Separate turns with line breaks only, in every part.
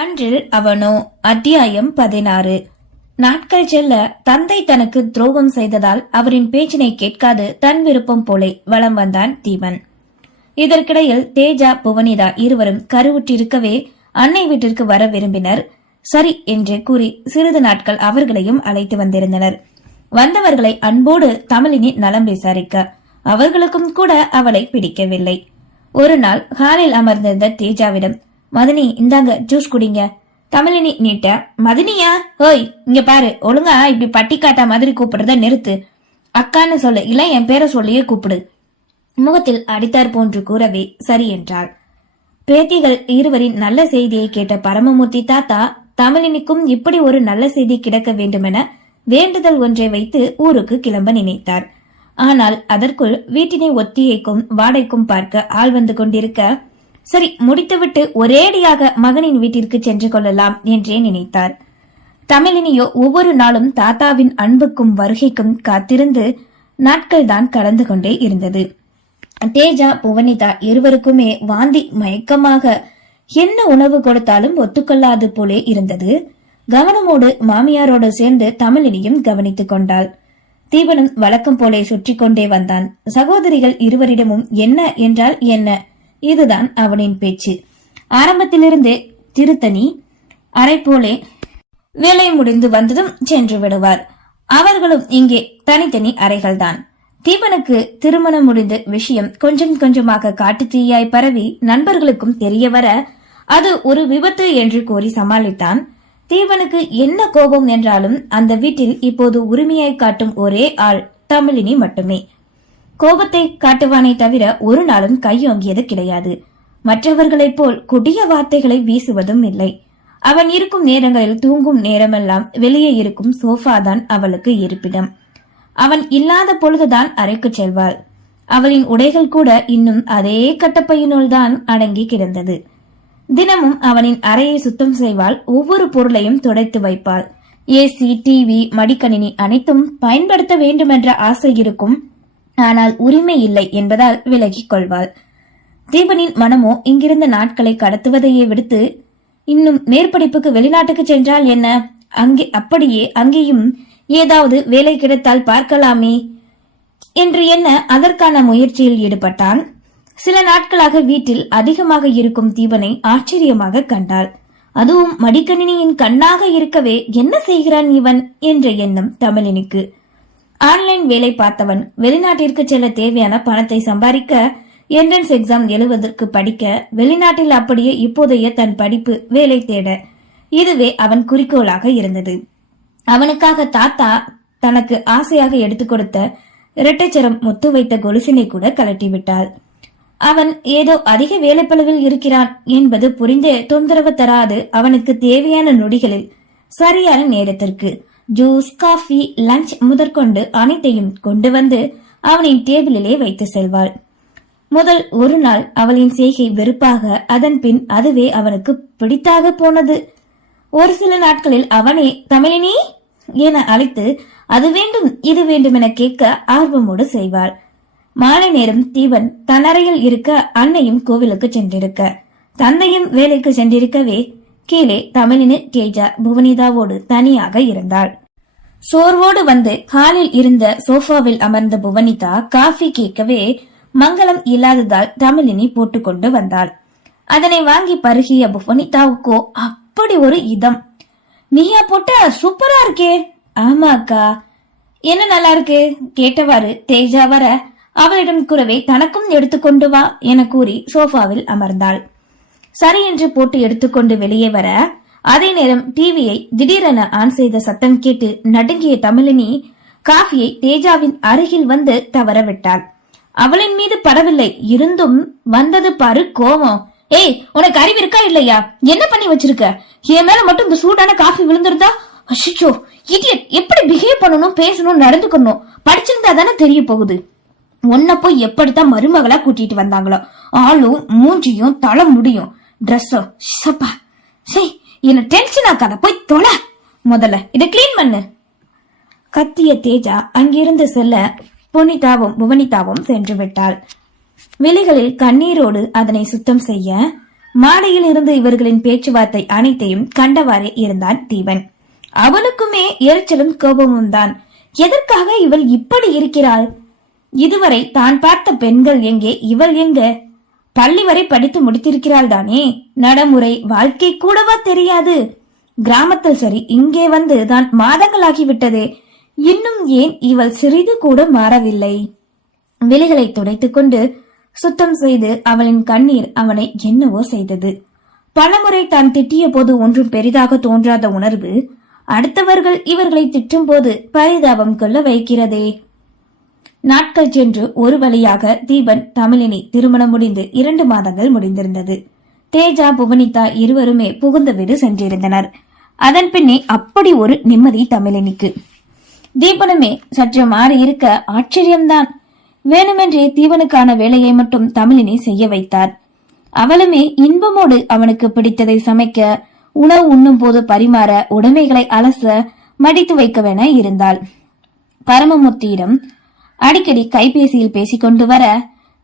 அன்றில் அவனோ அத்தியாயம் பதினாறு. நாட்கள் செல்ல தந்தை தனக்கு துரோகம் செய்ததால் அவரின் பேச்சினை கேட்காது தன் விருப்பம் போலே வலம் வந்தான் தீபன் இதற்கிடையில் தேஜா புவனிதா இருவரும் கருவுற்றிருக்கவே அன்னை வீட்டிற்கு வர விரும்பினர். சரி என்று கூறி சிறிது நாட்கள் அவர்களையும் அழைத்து வந்திருந்தனர். வந்தவர்களை அன்போடு தமிழினி நலம் விசாரிக்க அவர்களுக்கும் கூட அவளை பிடிக்கவில்லை. ஒரு நாள் ஹாலில் அமர்ந்திருந்த தேஜாவிடம் மதினி இந்தாங்க ஜூஸ் குடிங்க. தமிழினி நீட்ட மதினியா? ஹோய் இங்க பாரு ஒழுங்கா இப்படி பட்டி காட்டா மாதிரி கூப்பிடுறத நிறுத்து. அக்கான்னு சொல்லு இல்ல என் பேரை சொல்லியே கூப்பிடு. முகத்தில் அடித்தார் போன்று கூறவே சரி என்றாள். பேத்திகள் இருவரின் நல்ல செய்தியை கேட்ட பரமமூர்த்தி தாத்தா தமிழினிக்கும் இப்படி ஒரு நல்ல செய்தி கிடைக்க வேண்டுமென வேண்டுதல் ஒன்றை வைத்து ஊருக்கு கிளம்ப நினைத்தார். ஆனால் அதற்குள் வீட்டினை ஒத்தியைக்கும் வாடைக்கும் பார்க்க ஆள் வந்து கொண்டிருக்க சரி முடித்துவிட்டு ஒரேடியாக மகனின் வீட்டிற்கு சென்று கொள்ளலாம் என்றே நினைத்தார். தமிழினியோ ஒவ்வொரு நாளும் தாத்தாவின் அன்புக்கும் வருகைக்கும் காத்திருந்து நாட்கள் தான் கடந்து கொண்டே இருந்தது. தேஜா புவனிதா இருவருக்குமே வாந்தி மயக்கமாக என்ன உணவு கொடுத்தாலும் ஒத்துக்கொள்ளாது போலே இருந்தது. கவனமோடு மாமியாரோடு சேர்ந்து தமிழினியும் கவனித்துக் கொண்டாள். தீபனும் வழக்கம் போலே சுற்றி கொண்டே வந்தான். சகோதரிகள் இருவரிடமும் என்ன என்றால் என்ன? இதுதான் அவனின் பேச்சு. ஆரம்பத்திலிருந்து திருத்தணி அரை போலே வேலை முடிந்து வந்ததும் சென்று விடுவார். அவர்களும் இங்கே தனித்தனி அறைகள்தான். தீபனுக்கு திருமணம் முடிந்த விஷயம் கொஞ்சம் கொஞ்சமாக காட்டு தீயாய் பரவி நண்பர்களுக்கும் தெரிய வர அது ஒரு விபத்து என்று கூறி சமாளித்தான். தீபனுக்கு என்ன கோபம் என்றாலும் அந்த வீட்டில் இப்போது உரிமையாய் காட்டும் ஒரே ஆள் தமிழினி மட்டுமே. கோபத்தை காட்டுவானே தவிர ஒரு நாளும் கையோங்கியது கிடையாது. மற்றவர்களைப் போல் கொடிய வார்த்தைகளை வீசுவதும் இல்லை. அவன் இருக்கும் நேரங்களில் தூங்கும் நேரமெல்லாம் வெளியே இருக்கும் சோஃபா தான் அவளுக்கு இருப்பிடம். அவன் இல்லாத பொழுதுதான் அறைக்கு செல்வாள். அவளின் உடைகள் கூட இன்னும் அதே கட்டப்பையினுள் தான் அடங்கி கிடந்தது. தினமும் அவனின் அறையை சுத்தம் செய்வாள் ஒவ்வொரு பொருளையும் துடைத்து வைப்பாள். ஏசி டிவி மடிக்கணினி அனைத்தும் பயன்படுத்த வேண்டுமென்ற ஆசை இருக்கும் ஆனால் உரிமை இல்லை என்பதால் விலகிக் கொள்வாள். தீபனின் மனமோ இங்கிருந்த நாட்களை கடத்துவதையே விடுத்து இன்னும் மேற்படிப்புக்கு வெளிநாட்டுக்கு சென்றால் என்ன? அங்கே அப்படியே அங்கேயும் ஏதாவது வேலை கிடைத்தால் பார்க்கலாமே என்று என்ன அதற்கான முயற்சியில் ஈடுபட்டான். சில நாட்களாக வீட்டில் அதிகமாக இருக்கும் தீபனை ஆச்சரியமாக கண்டாள். அதுவும் மடிக்கணினியின் கண்ணாக இருக்கவே என்ன செய்கிறான் இவன்? என்ற எண்ணம் தமிழினிக்கு. ஆன்லைன் வேலை பார்த்தவன் வெளிநாட்டிற்கு செல்ல தேவையான பணத்தை சம்பாதிக்க என்ட்ரன்ஸ் எக்ஸாம் எழுவதற்கு படிக்க வெளிநாட்டில் அப்படியே இப்போதைய தன் படிப்பு வேலை தேட. இதுவே அவன் குறிக்கோளாக இருந்தது. அவனுக்காக தாத்தா தனக்கு ஆசையாக எடுத்துக் கொடுத்த இரட்டைச்சரம் முத்து வைத்த கொலுசினை கூட கலட்டிவிட்டாள் அவன் ஏதோ அதிக வேலைப்பளவில் இருக்கிறான் என்பது புரிந்தே தொந்தரவு தராது அவனுக்கு தேவையான நொடிகளில் சரியான நேரத்திற்கு. ஜூஸ் காஃபி லஞ்ச் முதற்கொண்டு அனைத்தையும் கொண்டு வந்து அவனின் டேபிளிலே வைத்து செல்வாள். முதல் ஒரு நாள் அவளின் செய்கை வெறுப்பாக அதன் பின் அதுவே அவனுக்கு பிடித்தாக போனது. ஒரு சில நாட்களில் அவனே தமிழினி! என அழைத்து அது வேண்டும் இது வேண்டும் என கேட்க ஆர்வமோடு செய்வாள். மாலை நேரம் தீவன் தன் அறையில் இருக்க அன்னையும் கோவிலுக்கு சென்றிருக்க. தந்தையும் வேலைக்கு சென்றிருக்கவே கீழே தமிழினு கேஜா புவனிதாவோடு தனியாக இருந்தாள். சோர்வோடு வந்து காலில் இருந்த சோஃபாவில் அமர்ந்த புவனிதா காஃபி கேட்கவே மங்களம் இல்லாததால் தமிழினி போட்டுக்கொண்டு வந்தாள். அதனை வாங்கி பருகிய புவனிதாவுக்கோ அப்படி ஒரு இதம். நீயா போட்ட சூப்பரா இருக்கே. ஆமா அக்கா என்ன நல்லா இருக்கு? கேட்டவாறு தேஜா வர அவளிடம் கூறவே தனக்கும் எடுத்துக்கொண்டு வா என கூறி சோஃபாவில் அமர்ந்தாள். சரி என்று போட்டு எடுத்துக்கொண்டு வெளியே வர அதே நேரம் டிவியை திடீரென ஆன் செய்த சத்தம் கேட்டு நடுங்கிய தமிழினி காஃபியை தேஜாவின் அருகில் வந்து தவற விட்டாள். அவளின் மீது படவில்லை இருந்தும் வந்தது பாரு கோபம் ஏய் உனக்கு அறிவு இருக்கா இல்லையா? என்ன பண்ணி வச்சிருக்க? என் மேல மட்டும் இந்த சூடான காஃபி விழுந்திருந்தா? அஷிச்சோ இடியட் எப்படி பிஹேவ் பண்ணணும் பேசணும் நடந்துக்கணும்? படிச்சிருந்தா தானே தெரிய போகுது. உன்னை போய் எப்படித்தான் மருமகளா கூட்டிட்டு வந்தாங்களோ? ஆளும் மூஞ்சியும் தலை முடியும். ட்ரெஸ்ஸோ சப்பா. சரி என்ன டென்ஷன் ஆக்காத போய் தொலை. முதல்ல இதை கிளீன் பண்ணு. கத்திய தேஜா அங்கிருந்து செல்ல புனிதாவும் புவனிதாவும் சென்று விட்டாள். விழிகளில் கண்ணீரோடு அதனை சுத்தம் செய்ய மாடையில் இருந்து இவர்களின் பேச்சுவார்த்தை அனைத்தையும் கண்டவாறே இருந்தான் தீவன். அவனுக்குமே எரிச்சலும் கோபமும் தான். எதற்காக இவள் இப்படி இருக்கிறாள்? இதுவரை தான் பார்த்த பெண்கள் எங்கே இவள் எங்க? பள்ளி வரை படித்து முடித்திருக்கிறாள் தானே? நடைமுறை வாழ்க்கை கூடவா தெரியாது. கிராமத்தில் சரி இங்கே வந்து தான் மாதங்களாகிவிட்டதே. இன்னும் ஏன் இவள் சிறிது கூட மாறவில்லை? விலைகளை துடைத்துக் கொண்டு சுத்தம் செய்து அவளின் கண்ணீர் அவனை என்னவோ செய்தது. பலமுறை தான் திட்டிய போது ஒன்றும் பெரிதாக தோன்றாத உணர்வு அடுத்தவர்கள் இவர்களை திட்டும் போது பரிதாபம் கொள்ள வைக்கிறதே. நாட்கள் சென்று ஒரு வழியாக தீபன் தமிழினி திருமணம் முடிந்து இரண்டு மாதங்கள் முடிந்திருந்தது. தேஜா புவனிதா இருவருமே புகுந்த வீடு சென்றிருந்தனர். அதன் பின்னே அப்படி ஒரு நிம்மதி தமிழினிக்கு. தீபனுமே சற்று மாறி இருக்க ஆச்சரியம்தான். வேணுமென்றே தீபனுக்கான வேலையை மட்டும் தமிழினி செய்ய வைத்தார். அவளுமே இன்பமோடு அவனுக்கு பிடித்ததை சமைக்க உணவு உண்ணும் போது பரிமாற உடைமைகளை அலச மடித்து வைக்கவென இருந்தாள். பரமமூர்த்தியிடம் அடிக்கடி கைபேசியில் பேசிக்கொண்டு வர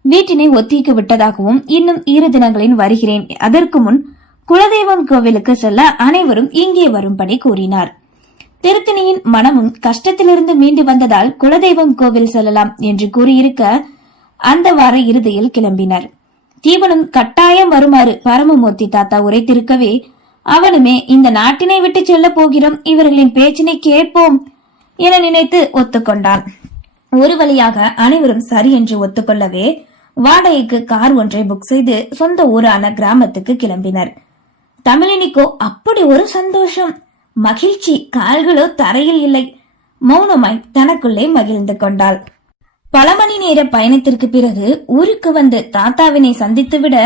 வீட்டினை ஒத்திக்கு விட்டதாகவும் இன்னும் இரு தினங்களில் வருகிறேன். அதற்கு முன் குலதெய்வம் கோவிலுக்கு செல்ல அனைவரும் இங்கே வரும்படி கூறினார். திருத்தணியின் மனமும் கஷ்டத்திலிருந்து மீண்டு வந்ததால் குலதெய்வம் கோவில் செல்லலாம் என்று கூறியிருக்க அந்த வார இறுதியில் கிளம்பினர். தீவனும் கட்டாயம் வருமாறு பரமமூர்த்தி தாத்தா உரைத்திருக்கவே அவனுமே இந்த நாட்டினை விட்டு செல்ல போகிறோம் இவர்களின் பேச்சினை கேட்போம் என நினைத்து ஒத்துக்கொண்டான். ஒரு வழியாக அனைவரும் சரி என்று ஒத்துக்கொள்ளவே வாடகைக்கு கார் ஒன்றை புக் செய்து சொந்த ஊரான கிராமத்துக்கு கிளம்பினர். தமிழினிக்கோ அப்படி ஒரு சந்தோஷம். மகிழ்ச்சி கால்களோ தரையில் இல்லை. மௌனமாய் தனக்குள்ளே மகிழ்ந்து கொண்டாள். பல மணி நேர பயணத்திற்கு பிறகு ஊருக்கு வந்து தாத்தாவினை சந்தித்துவிட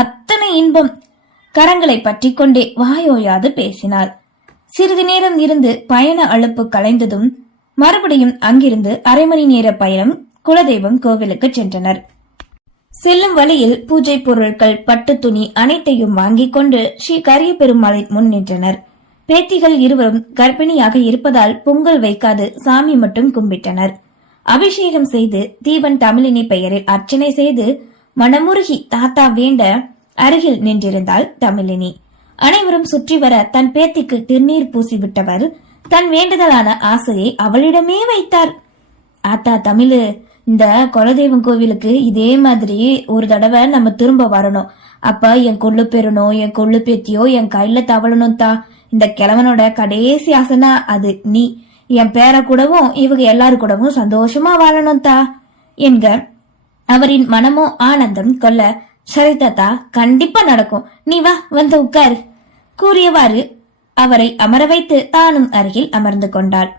அத்தனை இன்பம். கரங்களை பற்றி கொண்டே வாயோயாது பேசினாள். சிறிது நேரம் இருந்து பயண அழுப்பு கலைந்ததும் மறுபடியும் அங்கிருந்து அரை மணி நேர பயணம் குலதெய்வம் கோவிலுக்கு சென்றனர். செல்லும் வழியில் பூஜை பொருட்கள் பட்டு துணி அனைத்தையும் வாங்கிக் கொண்டு ஸ்ரீ கரிய பெருமாளின் முன் நின்றனர். பேத்திகள் இருவரும் கர்ப்பிணியாக இருப்பதால் பொங்கல் வைக்காது சாமி மட்டும் கும்பிட்டனர். அபிஷேகம் செய்து தீபன் தமிழினி பெயரில் அர்ச்சனை செய்து மனமுருகி தாத்தா வேண்ட அருகில் நின்றிருந்தாள் தமிழினி. அனைவரும் சுற்றி வர தன் பேத்திக்கு திருநீர் பூசிவிட்டவர். தன் வேண்டுதலான ஆசையை அவளிடமே வைத்தார். ஆத்தா தமிழு இந்த குலதெய்வம் கோவிலுக்கு இதே மாதிரி ஒரு தடவை நம்ம திரும்ப வரணும். அப்ப என் கொள்ளு பெறணும் என் கொள்ளு பேத்தியோ என் கையில தவழணும் தா. இந்த கிழவனோட கடைசி ஆசைனா அது நீ. என் பேர கூடவும் இவங்க எல்லாரு கூடவும் சந்தோஷமா வாழணும் தா. என்க அவரின் மனமும் ஆனந்தம் கொல்ல சரி தாத்தா கண்டிப்பா நடக்கும். நீ வா வந்து உட்காரு. கூறியவாறு அவரை அமர வைத்து தானும் அருகில் அமர்ந்து கொண்டாள்.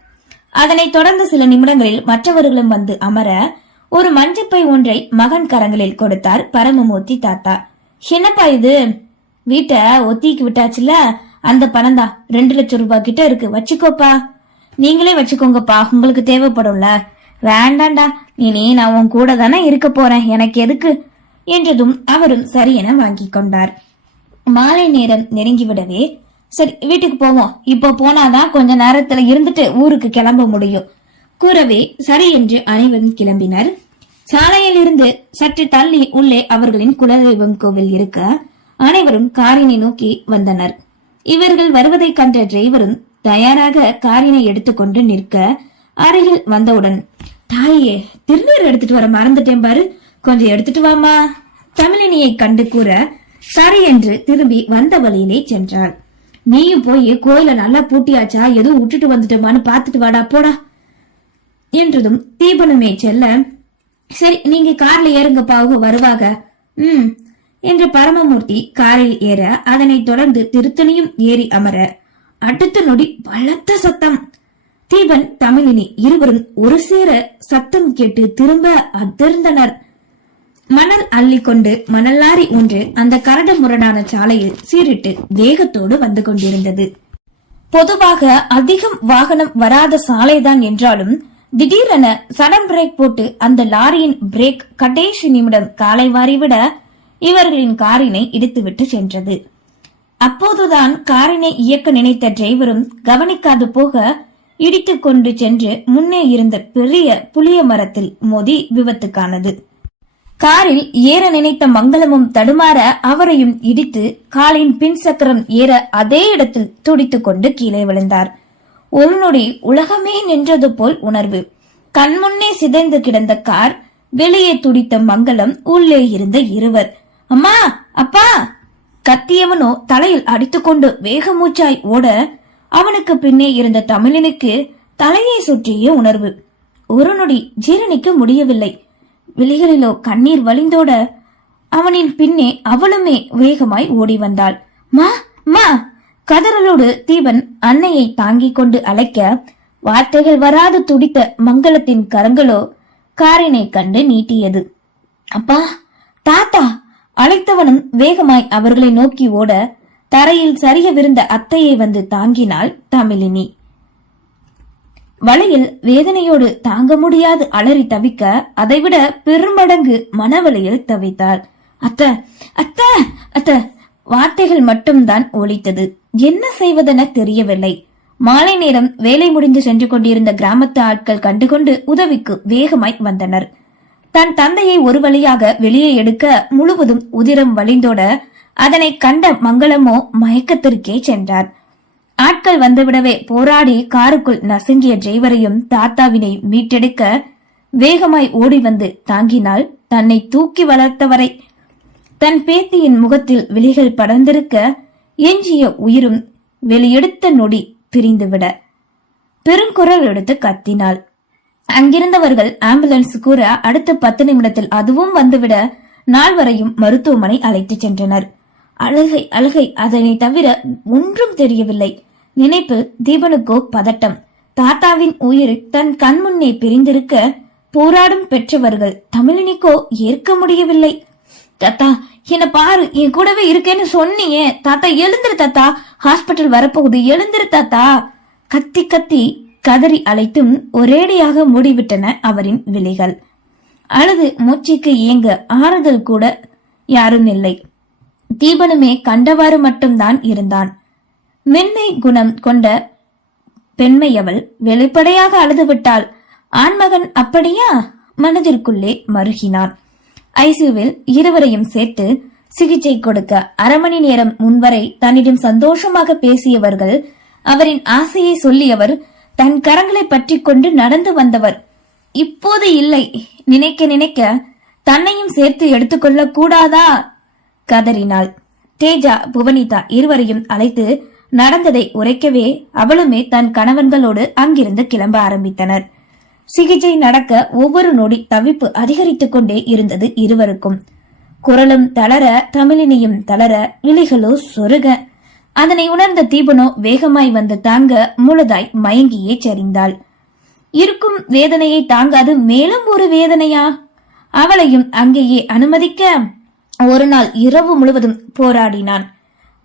அதனைத் தொடர்ந்து சில நிமிடங்களில் மற்றவர்களும் வந்து அமர ஒரு மஞ்சப்பை ஒன்றை மகன் கரங்களில் கொடுத்தார் பரமமூர்த்தி தாத்தா. என்னப்பா இது? வீட்டை ஒத்திக்கு விட்டாச்சுல அந்த பணம் தான். ரெண்டு லட்சம் ரூபாய் கிட்ட இருக்கு. வச்சுக்கோப்பா. நீங்களே வச்சுக்கோங்கப்பா. உங்களுக்கு தேவைப்படும்ல. வேண்டாண்டா. இனி நான் உன் கூட தானே இருக்க போறேன். எனக்கு எதுக்கு? என்றதும் அவரும் சரியென வாங்கிக் கொண்டார். மாலை நேரம் நெருங்கிவிடவே சரி வீட்டுக்கு போவோம். இப்போ போனாதான் கொஞ்ச நேரத்துல இருந்துட்டு ஊருக்கு கிளம்ப முடியும். கூறவே சரி என்று அனைவரும் கிளம்பினர். சாலையில் இருந்து சற்று தள்ளி உள்ளே அவர்களின் குலதெய்வம் கோவில் இருக்க அனைவரும் காரினை நோக்கி வந்தனர். இவர்கள் வருவதைக் கண்ட டிரைவரும் தயாராக காரினை எடுத்துக்கொண்டு நிற்க அருகில் வந்தவுடன் தாயே திருநீர் எடுத்துட்டு வர மறந்துட்டேன் பாரு. கொஞ்சம் எடுத்துட்டு வாமா தமிழினியை கண்டு கூற சரி என்று திரும்பி வந்த வழியிலே சென்றாள் நீயும் போய் கோயில நல்லா பூட்டியாச்சா? எதுவும் விட்டுட்டு வந்துட்டோமான்னு பாத்துட்டு வாடா போடா. என்றதும் தீபனுமே செல்ல சரி நீங்க கார்ல ஏறுங்கப்பா வருவாக. வருவாங்க ம் என்று பரமமூர்த்தி காரில் ஏற அதனைத் தொடர்ந்து திருத்தணியும் ஏறி அமர அடுத்த நொடி பலத்த சத்தம். தீபன் தமிழினி இருவரும் ஒரு சேர சத்தம் கேட்டு திரும்ப அதிர்ந்தனர் மணல் அள்ளிக்கொண்டு மணல் லாரி ஒன்று அந்த கரடு முரடான சாலையில் சீரிட்டு வேகத்தோடு வந்து கொண்டிருந்தது. பொதுவாக அதிகம் வாகனம் வராத சாலைதான் என்றாலும் திடீரென சடன் பிரேக் போட்டு அந்த லாரியின் பிரேக் கடைசி நிமிடம் காலை வாரிவிட இவர்களின் காரினை இடித்துவிட்டு சென்றது. அப்போதுதான் காரினை இயக்க நினைத்த டிரைவரும் கவனிக்காது போக இடித்துக் கொண்டு சென்று முன்னே இருந்த பெரிய புளிய மரத்தில் மோதி விபத்துக்கானது. காரில் ஏற நினைத்த மங்களமும் தடுமாற அவரையும் இடித்து காலின் பின் சக்கரம் ஏற அதே இடத்தில் துடித்துக் கொண்டு கீழே விழுந்தார். ஒரு நொடி உலகமே நின்றது போல் உணர்வு. கண்முன்னே சிதைந்து கிடந்த கார் வெளியே துடித்த மங்களம் உள்ளே இருந்த இருவர். அம்மா அப்பா! கத்தியவனோ தலையில் அடித்துக்கொண்டு வேகமூச்சாய் ஓட அவனுக்கு பின்னே இருந்த தமிழனுக்கு தலையை சுற்றிய உணர்வு. ஒரு நொடி ஜீரணிக்க முடியவில்லை. விழிகளிலோ கண்ணீர் வழிந்தோட அவனின் பின்னே அவளுமே வேகமாய் ஓடி வந்தாள். மா மா! கதறலோடு தீபன் அன்னையை தாங்கிக் கொண்டு அழைக்க வார்த்தைகள் வராது துடித்த மங்களத்தின் கரங்களோ காரினை கண்டு நீட்டியது. அப்பா தாத்தா! அழைத்தவனும் வேகமாய் அவர்களை நோக்கி ஓட தரையில் சரியவிருந்த அத்தையை வந்து தாங்கினாள் தமிழினி. வலையில் வேதனையோடு தாங்க முடியாது அலறி தவிக்க அதைவிட பெருமடங்கு மனவலையில் தவித்தாள். அத்த அத்த அத்த வார்த்தைகள் மட்டும்தான் ஒலித்தது. என்ன செய்வதென தெரியவில்லை. மாலை நேரம் வேலை முடிந்து சென்று கொண்டிருந்த கிராமத்து ஆட்கள் கண்டுகொண்டு உதவிக்கு வேகமாய் வந்தனர். தன் தந்தையை ஒரு வழியாக வெளியே எடுக்க முழுவதும் உதிரம் வழிந்தோட அதனை கண்ட மங்களமோ மயக்கத்திற்கே சென்றார். ஆட்கள் வந்துவிடவே போராடி காருக்குள் நசுங்கிய டிரைவரையும் தாத்தாவினை மீட்டெடுக்க வேகமாய் ஓடி வந்து தாங்கினால் தன்னை தூக்கி வளர்த்தவரை தன் பேத்தியின் முகத்தில் விழிகள் படர்ந்திருக்க எஞ்சிய உயிரும் வெளியெடுத்த நொடி பிரிந்துவிட. பெருங்குரல் எடுத்து கத்தினாள். அங்கிருந்தவர்கள் ஆம்புலன்ஸ் கூற அடுத்த பத்து நிமிடத்தில் அதுவும் வந்துவிட நால்வரையும் மருத்துவமனை அழைத்துச் சென்றனர். அழுகை அழுகை. அதனை தவிர ஒன்றும் தெரியவில்லை. நினைப்பில் தீபனுக்கோ பதட்டம். தாத்தாவின் உயிர் தன் கண்முன்னே பிரிந்திருக்க போராடும் பெற்றவர்கள் தமிழினிக்கோ ஏற்க முடியவில்லை. தாத்தா என்ன பாரு என் கூடவே இருக்கேன்னு சொன்னியே. தாத்தா எழுந்திரு தாத்தா. ஹாஸ்பிட்டல் வரப்போகுது எழுந்திரு தாத்தா. கத்தி கத்தி கதறி அழைத்தும் ஒரேடியாக மூடிவிட்டன அவரின் விழிகள். அழுது மூச்சுக்கு ஏங்க ஆறுதல் கூட யாரும் இல்லை தீபனுமே கண்டவாறு மட்டும்தான் இருந்தான். மென்மை குணம் கொண்ட பெண்மை அவள் வெளிப்படையாக அழுதுவிட்டாள். ஆண்மகன் அப்படியா? மனதிற்குள்ளே மருகினான். ஐசியூவில் இருவரையும் சேர்த்து சிகிச்சை கொடுக்க அரை மணி நேரம் முன்வரை தன்னிடம் சந்தோஷமாக பேசியவர்கள் அவரின் ஆசையை சொல்லியவர் தன் கரங்களை பற்றி கொண்டு நடந்து வந்தவர். இப்போது இல்லை. நினைக்க நினைக்க தன்னையும் சேர்த்து எடுத்துக்கொள்ள கூடாதா கதறினாள். தேஜா புவனிதா இருவரையும் அழைத்து நடந்ததை உரைக்கவே அவளுமே தன் கணவன்களோடு அங்கிருந்து கிளம்ப ஆரம்பித்தனர். சிகிச்சை நடக்க ஒவ்வொரு நொடி தவிப்பு அதிகரித்துக் கொண்டே இருந்தது இருவருக்கும். குரலும் தளர தமிழினியும் தளர விழிகளோ சொருக. அதனை உணர்ந்த தீபனோ வேகமாய் வந்து தாங்க முழுதாய் மயங்கியே சரிந்தாள். இருக்கும் வேதனையை தாங்காது மேலும் ஒரு வேதனையா? அவளையும் அங்கேயே அனுமதிக்க ஒரு நாள் இரவு முழுவதும் போராடினான்.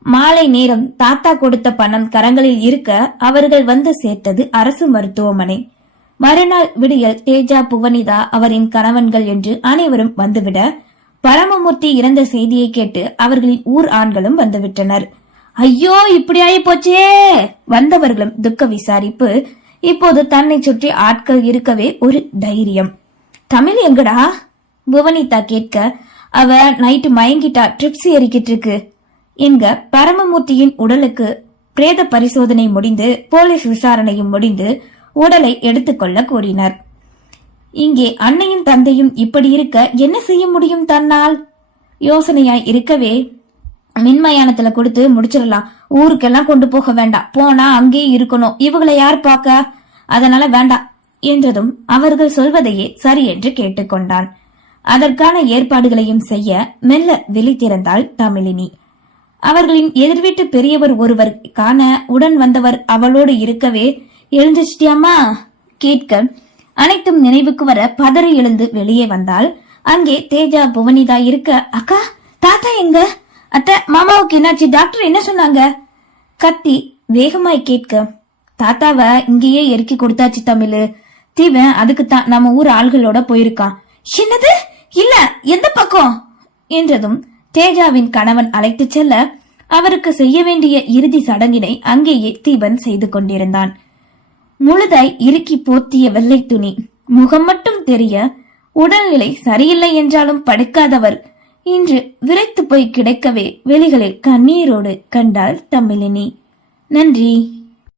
மாலை நேரம் தாத்தா கொடுத்த பணம் கரங்களில் இருக்க அவர்கள் வந்து சேர்த்தது அரசு மருத்துவமனை. மறுநாள் விடியல் தேஜா புவனிதா அவரின் கணவன்கள் என்று அனைவரும் வந்துவிட பரமமூர்த்தி இறந்த செய்தியை கேட்டு அவர்களின் ஊர் ஆண்களும் வந்துவிட்டனர். ஐயோ இப்படி ஆயி போச்சே வந்தவர்களும் துக்க விசாரிப்பு இப்போது தன்னை சுற்றி ஆட்கள் இருக்கவே ஒரு தைரியம். தமிழ் எங்கடா? புவனிதா கேட்க அவ நைட்டு மயங்கிட்டா ட்ரிப்ஸ் ஏறிக்கிட்டு இருக்கு என்க பரமமூர்த்தியின் உடலுக்கு பிரேத பரிசோதனை முடிந்து போலீஸ் விசாரணையும் முடிந்து உடலை எடுத்துக்கொள்ள கூறினர். இங்கே அன்னையும் தந்தையும் இப்படி இருக்க என்ன செய்ய முடியும் தன்னால்? யோசனையாய் இருக்கவே மின்மயானத்துல கொடுத்து முடிச்சிடலாம். ஊருக்கெல்லாம் கொண்டு போக வேண்டாம். போனா அங்கேயே இருக்கணும். இவங்களை யார் பார்க்க? அதனால வேண்டாம் என்றதும் அவர்கள் சொல்வதையே சரி என்று கேட்டுக்கொண்டான். அதற்கான ஏற்பாடுகளையும் செய்ய மெல்ல வெளி திறந்தாள் தமிழினி. அவர்களின் எதிர்வீட்டு பெரியவர் ஒருவர் காண உடன் வந்தவர் அவளோடு இருக்கவே எழுந்துச்சிட்டியாமா கேட்க. அனைத்தும் நினைவுக்கு வர பதறி எழுந்து வெளியே வந்தால் அங்கே தேஜா புவனிதா இருக்க அக்கா தாத்தா எங்க? அத்தை மாமாவுக்கு என்னாச்சு? டாக்டர் என்ன சொன்னாங்க? கத்தி வேகமாய் கேட்க. தாத்தாவை இங்கேயே இறக்கி கொடுத்தாச்சு தமிழ். தீவன் அதுக்குத்தான். நம்ம ஊர் ஆள்களோட போயிருக்கான். என்னது? இல்ல எந்த பக்கம்? என்றதும் தேஜாவின் கணவன் அழைத்து செல்ல அவருக்கு செய்ய வேண்டிய இறுதி சடங்கினை அங்கேயே தீபன் செய்து கொண்டிருந்தான். முழுதாய் இறுக்கி போத்திய வெள்ளை துணி முகம் மட்டும் தெரிய உடல்நிலை சரியில்லை என்றாலும் படுக்காதவர் இன்று விரைத்து போய் கிடைக்கவே வெளிகளில் கண்ணீரோடு கண்டாள் தமிழினி நன்றி.